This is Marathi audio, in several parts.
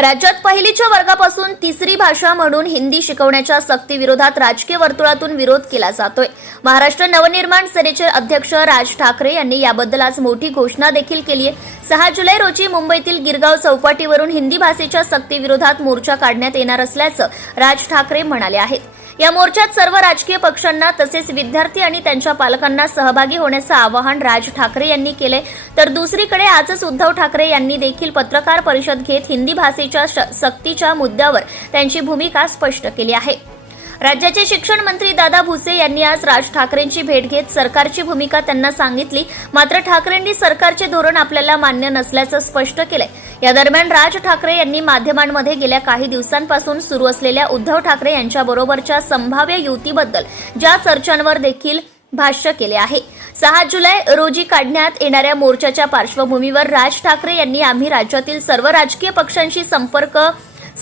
राज्यात पहिलीच्या वर्गापासून तिसरी भाषा म्हणून हिंदी शिकवण्याच्या सक्तीविरोधात राजकीय वर्तुळातून विरोध केला जातोय. महाराष्ट्र नवनिर्माण सेनेचे अध्यक्ष राज ठाकरे यांनी याबद्दल आज मोठी घोषणा देखील केली आहे. सहा जुलै रोजी मुंबईतील गिरगाव चौपाटीवरून हिंदी भाषेच्या सक्तीविरोधात मोर्चा काढण्यात येणार असल्याचं राज ठाकरे म्हणाले आहेत. या मोर्चात सर्व राजकीय पक्षांना तसेच विद्यार्थी आणि त्यांच्या पालकांना सहभागी होण्याचं आवाहन राज ठाकरे यांनी केले. तर दुसरीकडे आजच उद्धव ठाकरे यांनी देखील पत्रकार परिषद घेत हिंदी भाषेच्या श- सक्तीच्या मुद्द्यावर त्यांची भूमिका स्पष्ट केली आहे. राज्याचे शिक्षण मंत्री दादा भुसे यांनी आज राज ठाकरेंची भेट घेत सरकारची भूमिका त्यांना सांगितली. मात्र ठाकरेंनी सरकारचे धोरण आपल्याला मान्य नसल्याचं स्पष्ट केलंय. या दरम्यान राज ठाकरे यांनी माध्यमांमध्ये गेल्या काही दिवसांपासून सुरू असलेल्या उद्धव ठाकरे यांच्याबरोबरच्या संभाव्य युतीबद्दल ज्या चर्चांवर देखील भाष्य केले आहे. सहा जुलै रोजी काढण्यात येणाऱ्या मोर्चाच्या पार्श्वभूमीवर राज ठाकरे यांनी आम्ही राज्यातील सर्व राजकीय पक्षांशी संपर्क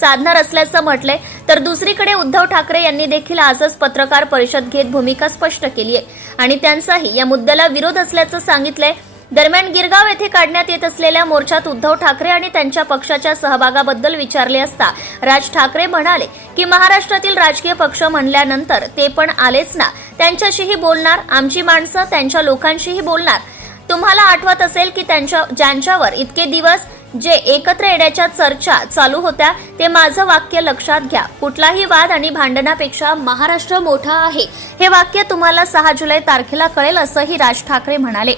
साधणार असल्याचं म्हटलंय. तर दुसरीकडे उद्धव ठाकरे यांनी देखील आजच पत्रकार परिषद घेत भूमिका स्पष्ट केली आहे. आणि त्यांचाही या मुद्द्याला विरोध असल्याचं सांगितलंय. दरम्यान गिरगाव येथे काढण्यात येत असलेल्या मोर्चात उद्धव ठाकरे आणि त्यांच्या पक्षाच्या सहभागाबद्दल विचारले असता राज ठाकरे म्हणाले की महाराष्ट्रातील राजकीय पक्ष म्हणल्यानंतर ते पण आलेच ना. त्यांच्याशीही बोलणार आमची माणसं त्यांच्या लोकांशीही बोलणार. तुम्हाला आठवत असेल की त्यांच्या ज्यांच्यावर इतके दिवस जे एकत्र येण्याच्या चर्चा चालू होत्या ते माझं वाक्य लक्षात घ्या. कुठलाही वाद आणि भांडणापेक्षा महाराष्ट्र मोठा आहे. हे वाक्य तुम्हाला सहा जुलै तारखेला कळेल असंही राज ठाकरे म्हणाले.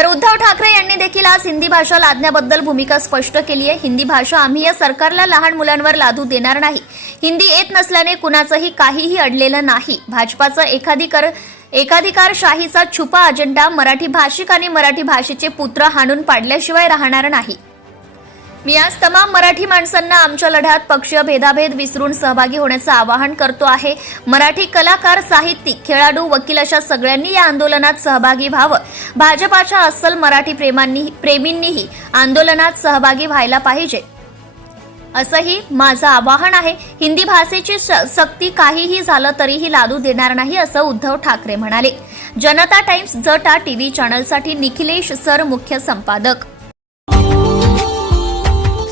तर उद्धव ठाकरे यांनी देखील आज हिंदी भाषा लादण्याबद्दल भूमिका स्पष्ट केली आहे. हिंदी भाषा आम्ही या सरकारला लहान मुलांवर लादू देणार नाही. हिंदी येत नसल्याने कुणाचंही काहीही अडलेलं नाही. भाजपाचं कर एकाधिकारशाहीचा छुपा अजेंडा मराठी भाषिक आणि मराठी भाषेचे पुत्र हाणून पाडल्याशिवाय राहणार नाही. मी आज तमाम मराठी माणसांना आमच्या लढ्यात पक्षीय भेदाभेद विसरून सहभागी होण्याचं आवाहन करतो आहे. मराठी कलाकार साहित्यिक खेळाडू वकील अशा सगळ्यांनी या आंदोलनात सहभागी व्हावं. भाजपाच्या अस्सल मराठी प्रेमांनी प्रेमींनीही आंदोलनात सहभागी व्हायला पाहिजे. असंही माझं आवाहन आहे. हिंदी भाषेची स- सक्ती काहीही झालं तरीही लादू देणार नाही असं उद्धव ठाकरे म्हणाले. जनता टाइम्स जटा टीव्ही चॅनलसाठी निखिलेश सर मुख्य संपादक.